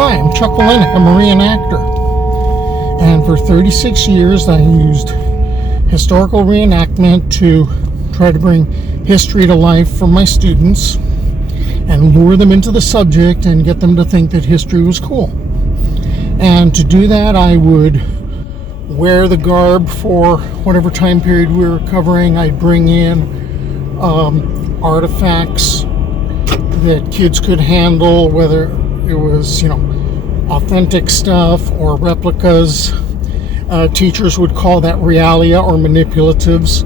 Hi, I'm Chuck Olenek. I'm a reenactor. And for 36 years, I used historical reenactment to try to bring history to life for my students and lure them into the subject and get them to think that history was cool. And to do that, I would wear the garb for whatever time period we were covering. I'd bring in artifacts that kids could handle, whether it was, authentic stuff or replicas. Teachers would call that realia or manipulatives.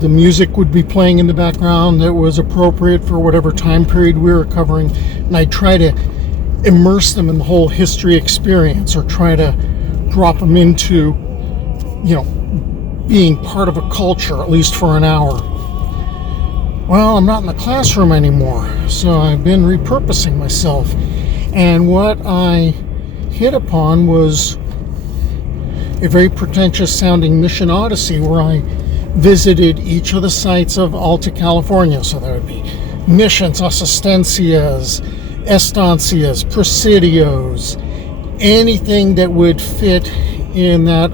The music would be playing in the background that was appropriate for whatever time period we were covering, and I'd try to immerse them in the whole history experience, or try to drop them into, being part of a culture, at least for an hour. Well, I'm not in the classroom anymore, so I've been repurposing myself. And what I hit upon was a very pretentious sounding Mission Odyssey, where I visited each of the sites of Alta California. So there would be missions, asistencias, estancias, presidios, anything that would fit in that,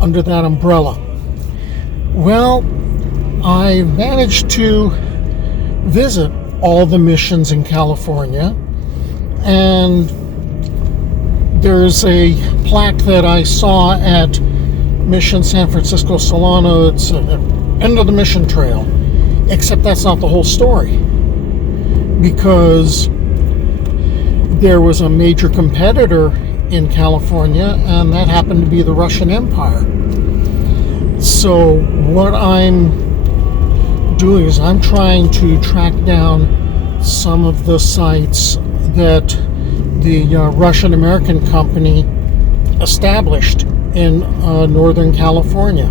under that umbrella. Well, I managed to visit all the missions in California, and there's a plaque that I saw at Mission San Francisco Solano. It's the end of the mission trail, except that's not the whole story, because there was a major competitor in California, and that happened to be the Russian Empire. So what I'm doing is I'm trying to track down some of the sites that the Russian American company established in Northern California.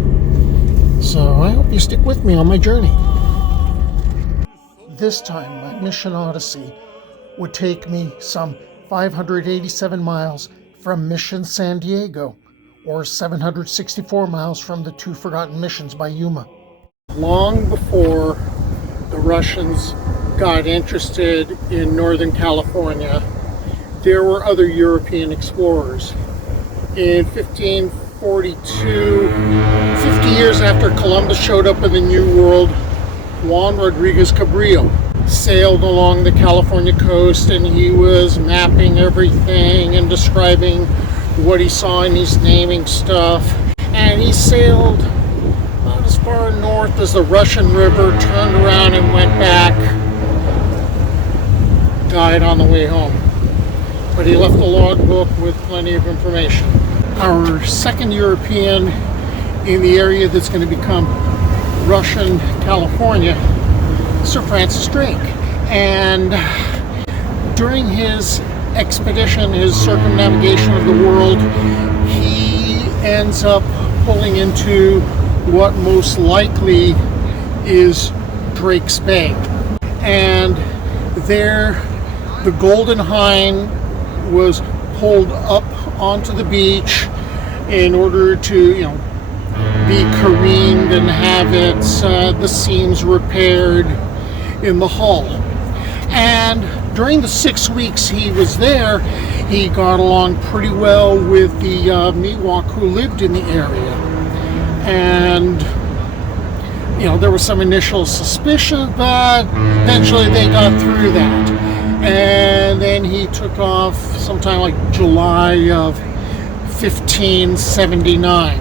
So I hope you stick with me on my journey. This time my Mission Odyssey would take me some 587 miles from Mission San Diego, or 764 miles from the Two Forgotten Missions by Yuma. Long before the Russians got interested in Northern California, there were other European explorers. In 1542, 50 years after Columbus showed up in the New World, Juan Rodriguez Cabrillo sailed along the California coast, and he was mapping everything and describing what he saw, and he's naming stuff. And he sailed not as far north as the Russian River, turned around and went back, died on the way home. But he left a logbook with plenty of information. Our second European in the area that's going to become Russian California, Sir Francis Drake. And during his expedition, his circumnavigation of the world, he ends up pulling into what most likely is Drake's Bay. And there, the Golden Hind was pulled up onto the beach in order to, be careened and have its the seams repaired in the hull. And during the 6 weeks he was there, he got along pretty well with the Miwok who lived in the area. And there was some initial suspicion, but eventually they got through that. And then he took off sometime like July of 1579.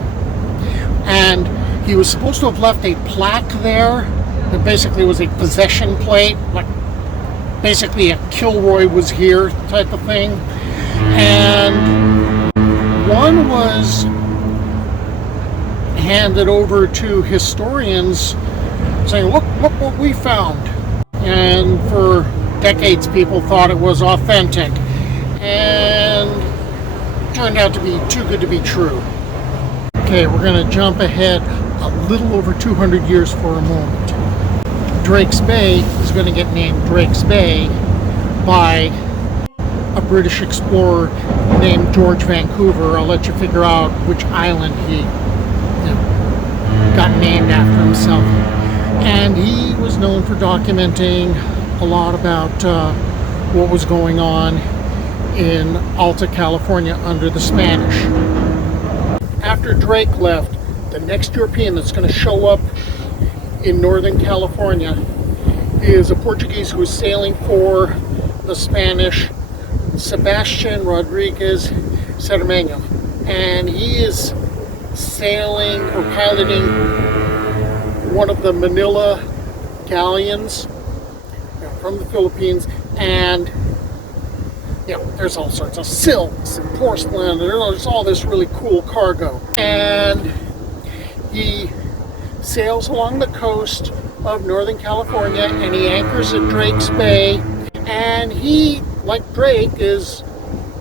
And he was supposed to have left a plaque there that basically was a possession plate, like basically a Kilroy was here type of thing. And one was handed over to historians saying, look what we found. And for decades people thought it was authentic, and turned out to be too good to be true. Okay, we're going to jump ahead a little over 200 years for a moment. Drake's Bay is going to get named Drake's Bay by a British explorer named George Vancouver. I'll let you figure out which island he got named after himself. And he was known for documenting a lot about what was going on in Alta California under the Spanish. After Drake left, the next European that's going to show up in Northern California is a Portuguese who is sailing for the Spanish, Sebastian Rodriguez Cermeño. And he is sailing or piloting one of the Manila galleons from the Philippines, and there's all sorts of silks and porcelain, and there's all this really cool cargo. And he sails along the coast of Northern California, and he anchors at Drake's Bay, and he, like Drake, is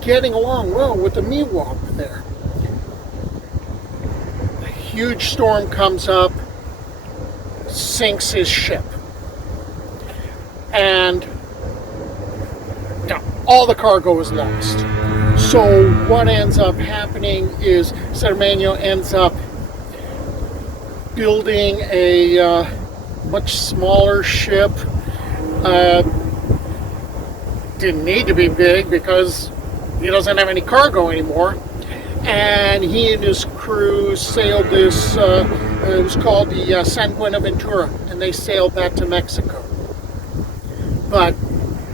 getting along well with the Miwok there. A huge storm comes up, sinks his ship, and all the cargo is lost. So what ends up happening is Cermeño ends up building a much smaller ship. Didn't need to be big because he doesn't have any cargo anymore. And he and his crew sailed this, it was called the San Buenaventura, and they sailed that to Mexico. But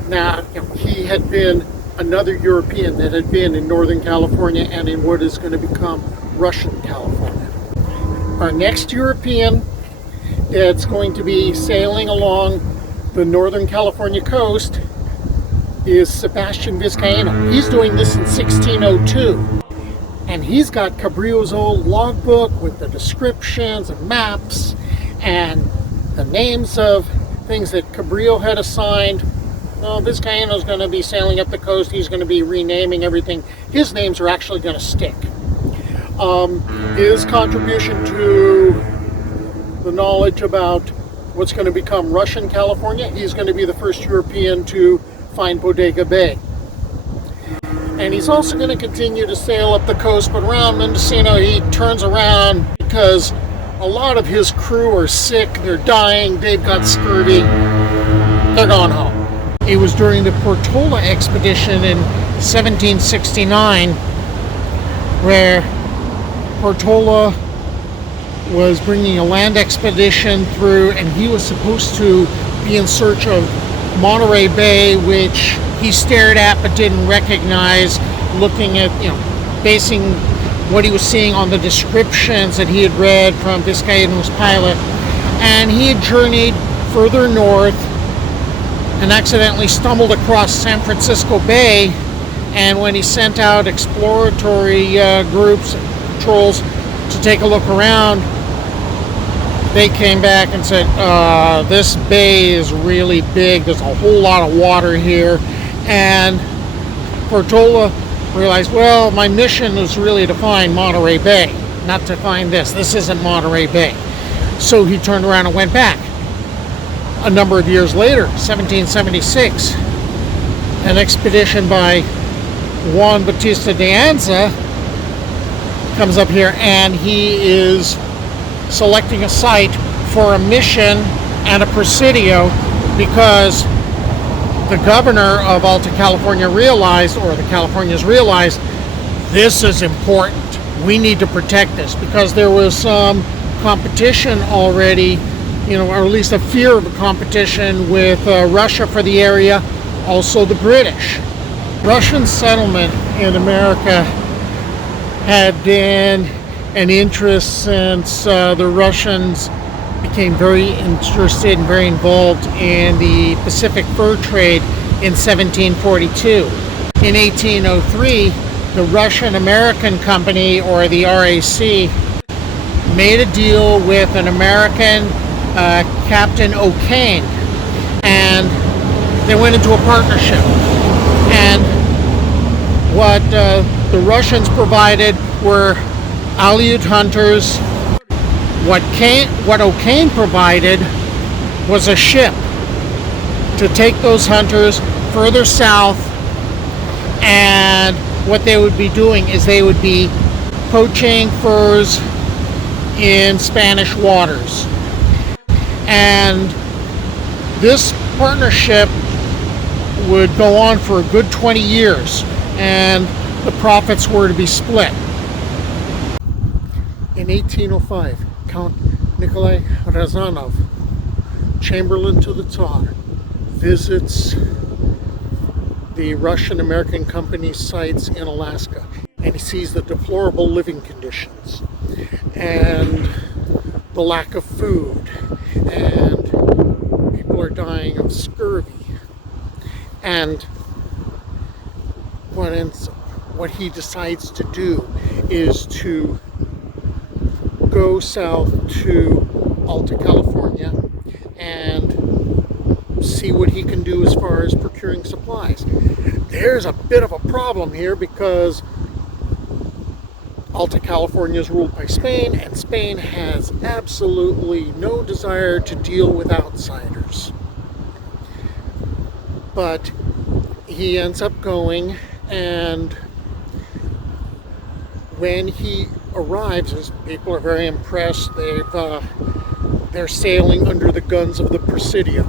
now, he had been another European that had been in Northern California and in what is going to become Russian California. Our next European that's going to be sailing along the Northern California coast is Sebastian Vizcaíno. He's doing this in 1602. And he's got Cabrillo's old logbook with the descriptions and maps and the names of things that Cabrillo had assigned. Well, Vizcaíno's going to be sailing up the coast. He's going to be renaming everything. His names are actually going to stick. His contribution to the knowledge about what's going to become Russian California, he's going to be the first European to find Bodega Bay. And he's also going to continue to sail up the coast, but around Mendocino he turns around because a lot of his crew are sick, they're dying, they've got scurvy, they're going home. It was during the Portola expedition in 1769 where Portola was bringing a land expedition through, and he was supposed to be in search of Monterey Bay, which he stared at but didn't recognize, looking at, basing what he was seeing on the descriptions that he had read from Vizcaíno's pilot. And he had journeyed further north and accidentally stumbled across San Francisco Bay, and when he sent out exploratory groups, patrols, to take a look around, they came back and said, this bay is really big, there's a whole lot of water here. And Portola realized, well, my mission was really to find Monterey Bay, not to find this. This isn't Monterey Bay. So he turned around and went back. A number of years later, 1776, an expedition by Juan Bautista de Anza comes up here, and he is selecting a site for a mission and a presidio because the governor of Alta California realized, or the Californians realized, this is important. We need to protect this, because there was some competition already, or at least a fear of a competition with Russia for the area, also the British. Russian settlement in America had been an interest since the Russians became very interested and very involved in the Pacific fur trade in 1742. In 1803, the Russian-American Company, or the RAC, made a deal with an American Captain O'Kane, and they went into a partnership. And what the Russians provided were Aleut hunters. What O'Kane provided was a ship to take those hunters further south, and what they would be doing is they would be poaching furs in Spanish waters. And this partnership would go on for a good 20 years. and the profits were to be split. In 1805, Count Nikolai Rezánov, Chamberlain to the Tsar, visits the Russian-American company sites in Alaska, and he sees the deplorable living conditions and the lack of food, and people are dying of scurvy. And what he decides to do is to go south to Alta California and see what he can do as far as procuring supplies. There's a bit of a problem here because Alta California is ruled by Spain, and Spain has absolutely no desire to deal with outsiders. But he ends up going, and when he arrives, his people are very impressed. They're sailing under the guns of the Presidio,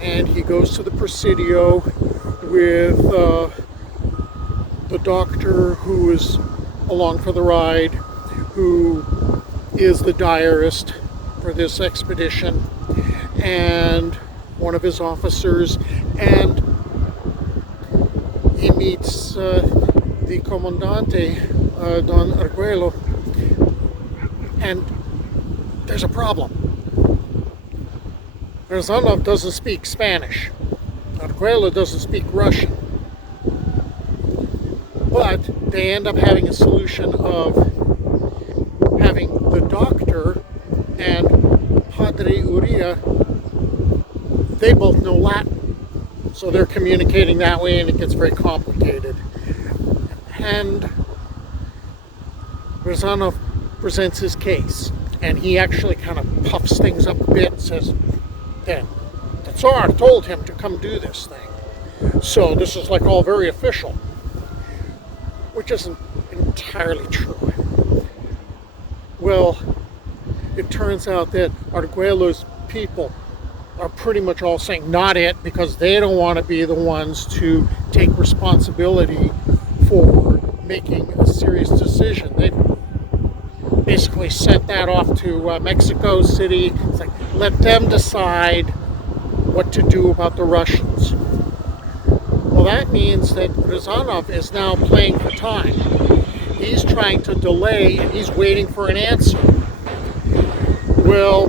and he goes to the Presidio with the doctor who is along for the ride, who is the diarist for this expedition, and one of his officers, and he meets the commandante, Don Argüello, and there's a problem. Rezánov doesn't speak Spanish. Argüello doesn't speak Russian. But they end up having a solution of having the doctor and Padre Uria, they both know Latin. So they're communicating that way, and it gets very complicated. And Rezánov presents his case, and he actually kind of puffs things up a bit and says that the Tsar told him to come do this thing. So this is like all very official, which isn't entirely true. Well, it turns out that Argüello's people are pretty much all saying not it, because they don't want to be the ones to take responsibility for making a serious decision. They basically sent that off to Mexico City. It's like, let them decide what to do about the Russians. Well, that means that Rezánov is now playing for time. He's trying to delay, and he's waiting for an answer. Well,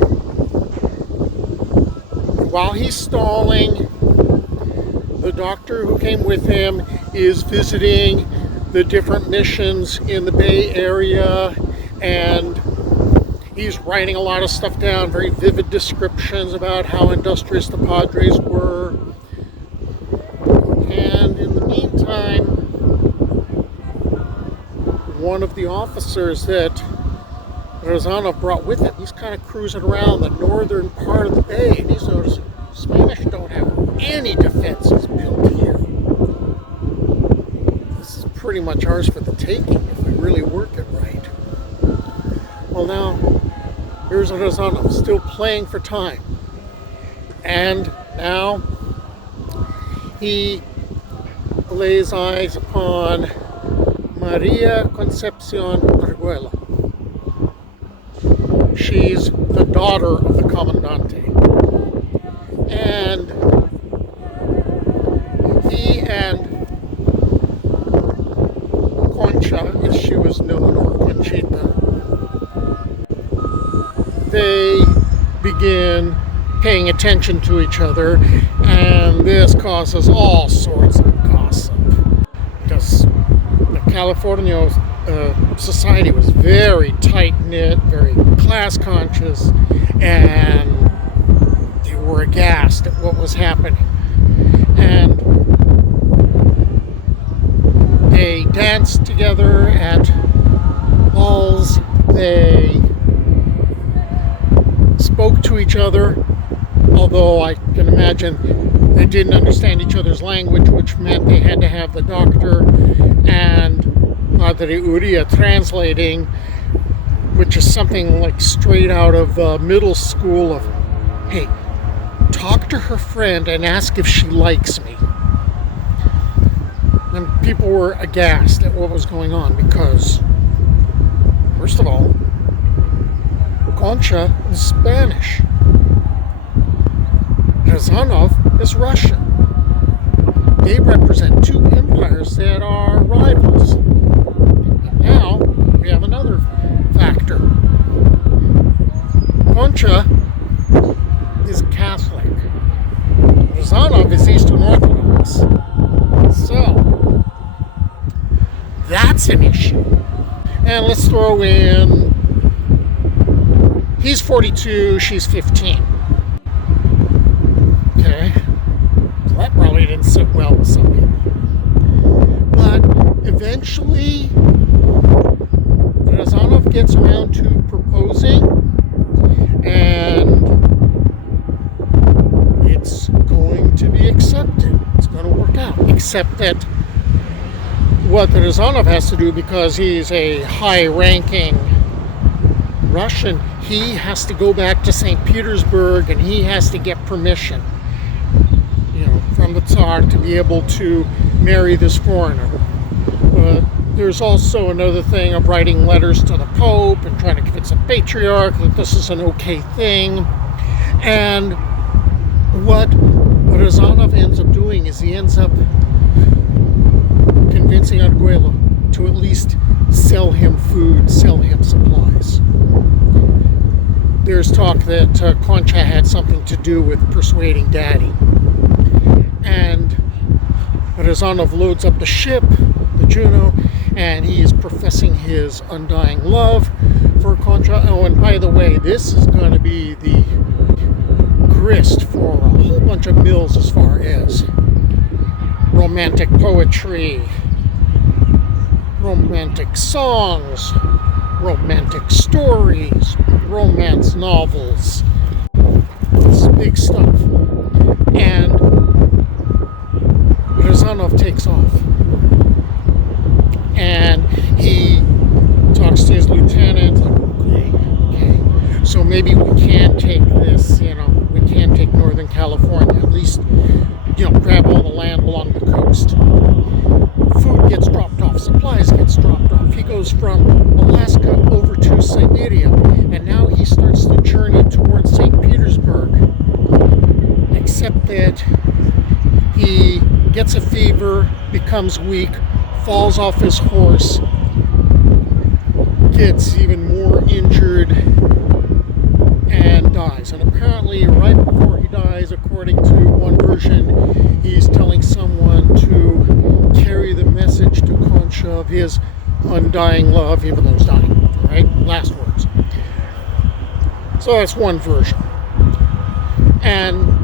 while he's stalling, the doctor who came with him is visiting the different missions in the Bay Area, and he's writing a lot of stuff down, very vivid descriptions about how industrious the Padres were. And in the meantime, one of the officers that Rezánov brought with him, he's kind of cruising around the northern part of the bay, and he's noticing Spanish don't have any defenses built here. This is pretty much ours for the taking if we really work it right. Well, now here's Rezánov still playing for time, and now he lays eyes upon Maria Concepción Argüello. She's the daughter of the commandante. And he and Concha, as she was known, or Conchita, they begin paying attention to each other, and this causes all sorts of gossip, because the California society was very tight-knit, very class-conscious, and they were aghast at what was happening. And they danced together at balls, they spoke to each other, although I can imagine they didn't understand each other's language, which meant they had to have the doctor and Padre Uria translating, which is something like straight out of middle school of, hey, talk to her friend and ask if she likes me. And people were aghast at what was going on because, first of all, Concha is Spanish. Rezánov is Russian. They represent two empires that are rivals. And now we have another factor. Concha is Catholic. Rezánov is Eastern Orthodox. So, that's an issue. And let's throw in, he's 42, she's 15. Okay? So that probably didn't sit well with some people. But eventually, Rezánov gets around to proposing, and it's going to be accepted. It's going to work out. Except that what Rezánov has to do, because he's a high-ranking Russian, he has to go back to St. Petersburg and he has to get permission, from the Tsar to be able to marry this foreigner. But there's also another thing of writing letters to the Pope and trying to convince the Patriarch that this is an okay thing. And what Rezánov ends up doing is he ends up convincing Argüello to at least sell him food, sell him supplies. There's talk that Concha had something to do with persuading Daddy. And Rezánov loads up the ship, the Juno, and he is professing his undying love for Concha. Oh, and by the way, this is going to be the grist for a whole bunch of mills as far as romantic poetry, romantic songs, romantic stories, romance novels. This is big stuff. And Rezánov takes off. And he talks to his lieutenant, okay, so maybe we can take this, we can take Northern California, at least, grab all the land along the coast. Food gets dropped off, supplies gets dropped off. He goes from Alaska over to Siberia, and now he starts the journey towards St. Petersburg. Except that he gets a fever, becomes weak, falls off his horse, gets even more injured, and dies. And apparently, right before he dies, according to one version, he's telling someone to carry the message to Concha of his undying love, even though he's dying. Right? Last words. So that's one version. And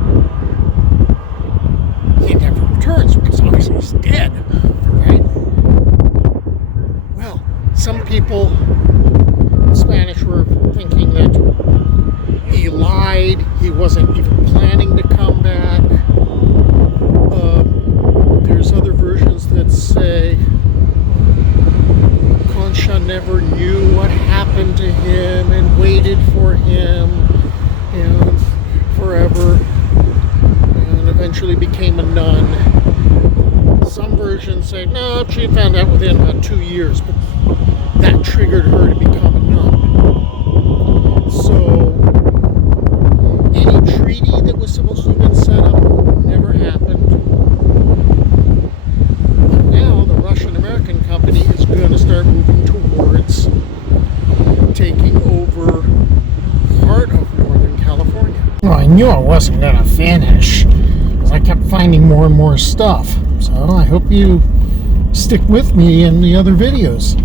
he never returns because obviously he's dead. Right? Well, some people in Spanish were thinking that he lied, he wasn't even planning to come back. There's other versions that say Concha never knew what happened to him and waited for him forever and eventually became a nun. Some versions say, no, she found out within about 2 years, but that triggered her to become a nun. So any treaty that was supposed to have been set up never happened. But now the Russian-American company is going to start moving towards taking over part of Northern California. Well, I knew I wasn't going to finish because I kept finding more and more stuff. So I hope you stick with me in the other videos.